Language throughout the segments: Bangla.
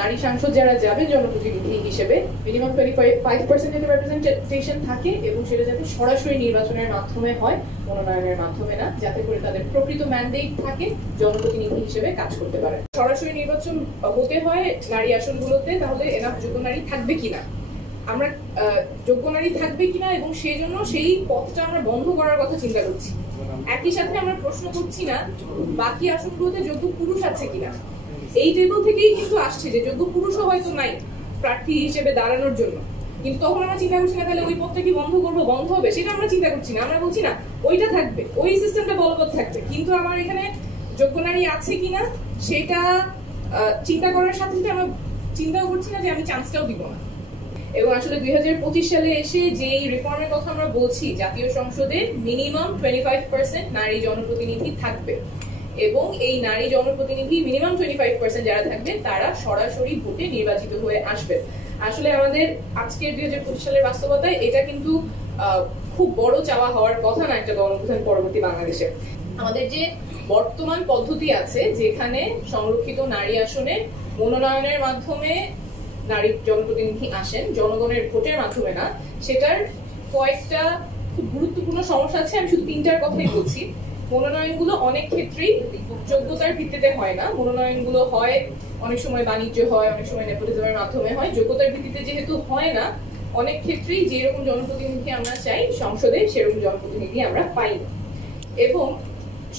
নারী সাংসদ যারা যাবেন জনপ্রতিনিধি হিসেবে মিনিমাম 25% রিপ্রেজেন্টেশন থাকে, এবং সেটা যাতে সরাসরি নির্বাচনের মাধ্যমে হয়, মনোনয়নের মাধ্যমে না, যাতে করে তাদের প্রকৃত ম্যান্ডেট থাকে, জনপ্রতিনিধি হিসেবে কাজ করতে পারে। সরাসরি নির্বাচন হতে হয় নারী আসনগুলোতে, তাহলে এনাফ যোগ্য নারী থাকবে কিনা, আমরা যোগ্য নারী থাকবে কিনা, এবং সেই জন্য সেই পথটা আমরা বন্ধ করার কথা চিন্তা করছি। একই সাথে আমরা প্রশ্ন করছি না বাকি আসনগুলোতে যোগ্য পুরুষ আছে কিনা। এই টেবল থেকেই কিন্তু আসছে যে যোগ্য পুরুষও হয়তো নাই প্রার্থী হিসেবে দাঁড়ানোর জন্য, কিন্তু তখন আমরা চিন্তা করছি না তাহলে ওই পথটা কি বন্ধ করবো, বন্ধ হবে, সেটা আমরা চিন্তা করছি না। আমরা বলছি না ওইটা থাকবে, ওই সিস্টেমটা বলবৎ থাকবে, কিন্তু আমার এখানে যোগ্য নারী আছে কিনা সেটা চিন্তা করার সাথে সাথে আমরা চিন্তাও করছি না যে আমি চান্সটাও দিব না। এবং আসলে 2025 সালে এসে যে রিফর্মের কথা আমরা বলছি, জাতীয় সংসদে মিনিমাম 25% নারী জনপ্রতিনিধি থাকবে, এবং এই নারী জনপ্রতিনিধি মিনিমাম 25% যারা থাকবে তারা সরাসরি ভোটে নির্বাচিত হয়ে আসবে। আসলে আমাদের আজকের 2025 সালের বাস্তবতায় এটা কিন্তু খুব বড় চাওয়া হওয়ার কথা না একটা গণঅভ্যুত্থান পরবর্তী বাংলাদেশে। আমাদের যে বর্তমান পদ্ধতি আছে যেখানে সংরক্ষিত নারী আসনে মনোনয়নের মাধ্যমে নারী জনপ্রতিনিধি আসেন, জনগণের ভোটের মাধ্যমে না, সেটার কয়েকটা খুব গুরুত্বপূর্ণ সমস্যা আছে। আমি শুধু 3টার কথাই বলছি। মনোনয়নগুলো অনেক ক্ষেত্রেই যোগ্যতার ভিত্তিতে হয় না, মনোনয়নগুলো হয় অনেক সময় বাণিজ্য হয়, অনেক সময় নেপোটিজমের মাধ্যমে হয়। যোগ্যতার ভিত্তিতে যেহেতু হয় না, অনেক ক্ষেত্রেই যেরকম জনপ্রতিনিধি আমরা চাই সংসদে সেরকম জনপ্রতিনিধি আমরা পাই না। এবং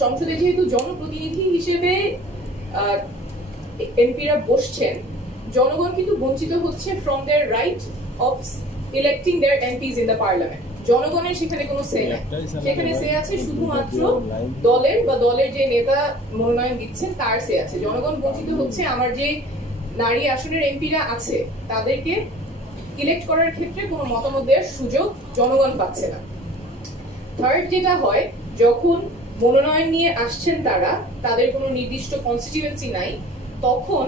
সংসদে যেহেতু জনপ্রতিনিধি হিসেবে এমপিরা বসছেন, জনগণ কিন্তু বঞ্চিত হচ্ছে from their right of electing their MPs in the parliament. জনগণের সেখানে কোনো সে নাই, সেখানে সে আছে শুধুমাত্র দলের বা দলের যে নেতা মনোনয়ন দিচ্ছেন তার সে আছে। জনগণ বঞ্চিত হচ্ছে, আমার যে নারী আসনের এমপিরা আছে তাদেরকে ইলেক্ট করার ক্ষেত্রে কোনো মতামত দেওয়ার সুযোগ জনগণ পাচ্ছে না। থার্ড যেটা হয়, যখন মনোনয়ন নিয়ে আসছেন তারা, তাদের কোনো নির্দিষ্ট কনস্টিটিউয়েন্সি নাই, তখন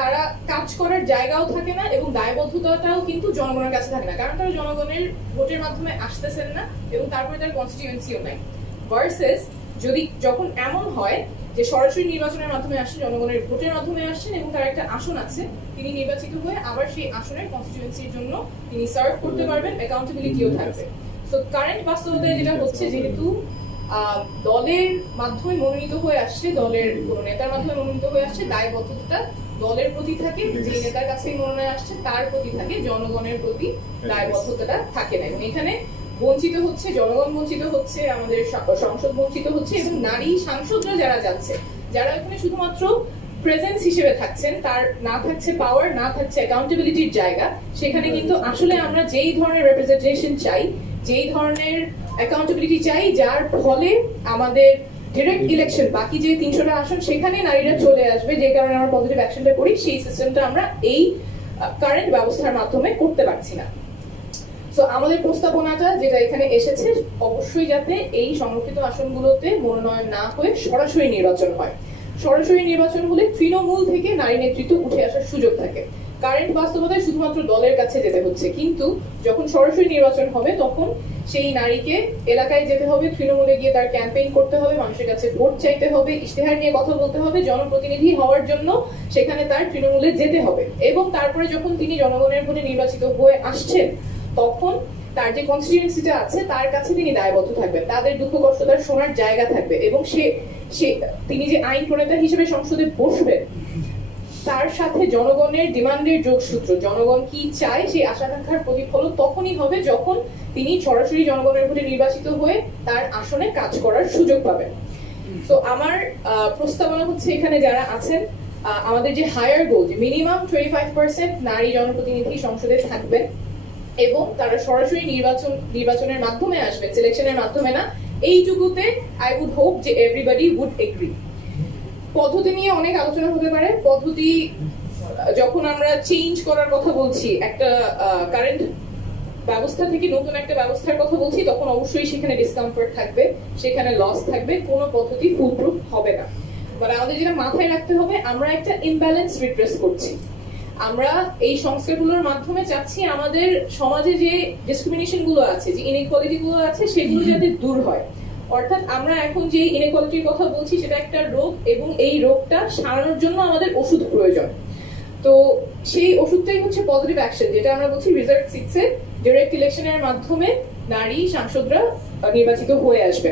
তারা কাজ করার জায়গাও থাকে না এবং দায়বদ্ধতাটাও কিন্তু জনগণের কাছে থাকে না, কারণ তারা জনগণের ভোটের মাধ্যমে আসতেছেন না এবং তারপরে তার কনস্টিটিউয়েন্সিও নাই। ভার্সেস যখন এমন হয় যে সরাসরি নির্বাচনের মাধ্যমে আসছেন, জনগণের ভোটের মাধ্যমে আসছেন এবং তার একটা আসন আছে, তিনি নির্বাচিত হয়ে আবার সেই আসনের কনস্টিটিউয়েন্সির জন্য তিনি সার্ভ করতে পারবেন, অ্যাকাউন্টেবিলিটিও থাকবে। সো কারেন্ট বাস্তবতায় যেটা হচ্ছে, যেহেতু দলের মাধ্যমে মনোনীত হয়ে আসছে, দলের কোন নেতার মাধ্যমে মনোনীত হয়ে আসছে, দায়বদ্ধতা দলের প্রতি থাকে, যে নেতার কাছে মনোনয়ন আসছে তার প্রতি থাকে, জনগণের প্রতি দায়বদ্ধতাটা থাকে না। এবং এখানে বঞ্চিত হচ্ছে জনগণ, বঞ্চিত হচ্ছে আমাদের সংসদ, বঞ্চিত হচ্ছে, এবং নারী সাংসদরা যারা যাচ্ছে, যারা এখানে শুধুমাত্র প্রেজেন্স হিসেবে থাকছেন, তার না থাকছে পাওয়ার, না থাকছে অ্যাকাউন্টেবিলিটির জায়গা। সেখানে কিন্তু আসলে আমরা যেই ধরনের রিপ্রেজেন্টেশন চাই, যেই ধরনের অ্যাকাউন্টেবিলিটি চাই, যার ফলে আমাদের ডিরেক্ট ইলেকশন, বাকি যে 300টা আসন সেখানে নারীরা চলে আসবে, যে কারণে আমরা পজিটিভ অ্যাকশনটা করি, সেই সিস্টেমটা আমরা এই কারেন্ট ব্যবস্থার মাধ্যমে করতে পারছি না। সো আমাদের প্রস্তাবনাটা যেটা এখানে এসেছে, অবশ্যই যাতে এই সংরক্ষিত আসনগুলোতে মনোনয়ন না হয়ে সরাসরি নির্বাচন হয়। সরাসরি নির্বাচন হলে তৃণমূল থেকে নারী নেতৃত্ব উঠে আসার সুযোগ থাকে। কারেন্ট বাস্তবতায় শুধুমাত্র দলের কাছে যেতে হচ্ছে, কিন্তু যখন সরাসরি নির্বাচন হবে তখন সেই নারীকে এলাকায় যেতে হবে, তৃণমূলে গিয়ে তার ক্যাম্পেইন করতে হবে, মানুষের কাছে ভোট চাইতে হবে, ইশতেহার নিয়ে কথা বলতে হবে, জনপ্রতিনিধি হওয়ার জন্য সেখানে তার তৃণমূলে যেতে হবে। এবং তারপরে যখন তিনি জনগণের ভোটে নির্বাচিত হয়ে আসছেন, তখন তার যে কনস্টিটিউয়েন্সিটা আছে তার কাছে তিনি দায়বদ্ধ থাকবেন, তাদের দুঃখ কষ্ট তার শোনার জায়গা থাকবে, এবং তিনি যে আইন প্রণেতা হিসেবে সংসদে বসবেন, তার সাথে জনগণের ডিমান্ডের যোগসূত্র, জনগণ কি চায় সেই আশা-আকাঙ্ক্ষার প্রতিফলন তখনই হবে যখন তিনি সরাসরি জনগণের ভোটে নির্বাচিত হয়ে তার আসনে কাজ করার সুযোগ পাবেন। তো আমার প্রস্তাবনা হচ্ছে, এখানে যারা আছেন, আমাদের যে হায়ার গোল, যে মিনিমাম 25% নারী জনপ্রতিনিধি সংসদে থাকবেন এবং তারা সরাসরি নির্বাচনের মাধ্যমে আসবেন, সিলেকশনের মাধ্যমে না, এইটুকুতে আই উড হোপ যে এভরিবডি উড এগ্রি। পদ্ধতি নিয়ে অনেক আলোচনা হতে পারে। পদ্ধতি যখন আমরা চেঞ্জ করার কথা বলছি, একটা কারেন্ট ব্যবস্থা থেকে নতুন একটা ব্যবস্থার কথা বলছি, তখন অবশ্যই সেখানে ডিসকমফর্ট থাকবে, সেখানে লস থাকবে, কোনো পদ্ধতি ফুলপ্রুফ হবে না। বাট আমাদের যেটা মাথায় রাখতে হবে, আমরা একটা ইমব্যালেন্স রিড্রেস করছি। আমরা এই সংস্কারগুলোর মাধ্যমে চাচ্ছি আমাদের সমাজে যে ডিসক্রিমিনেশন গুলো আছে, যে ইনইকুয়ালিটি গুলো আছে, সেগুলো যাতে দূর হয়। অর্থাৎ আমরা এখন যে ইনইকুয়ালিটির কথা বলছি সেটা একটা রোগ, এবং এই রোগটা সারানোর জন্য আমাদের ওষুধ প্রয়োজন। তো সেই ওষুধটাই হচ্ছে পজিটিভ অ্যাকশন, যেটা আমরা বলছি রিজার্ভ সিটসে ডাইরেক্ট ইলেকশনের মাধ্যমে নারী সাংসদরা নির্বাচিত হয়ে আসবে।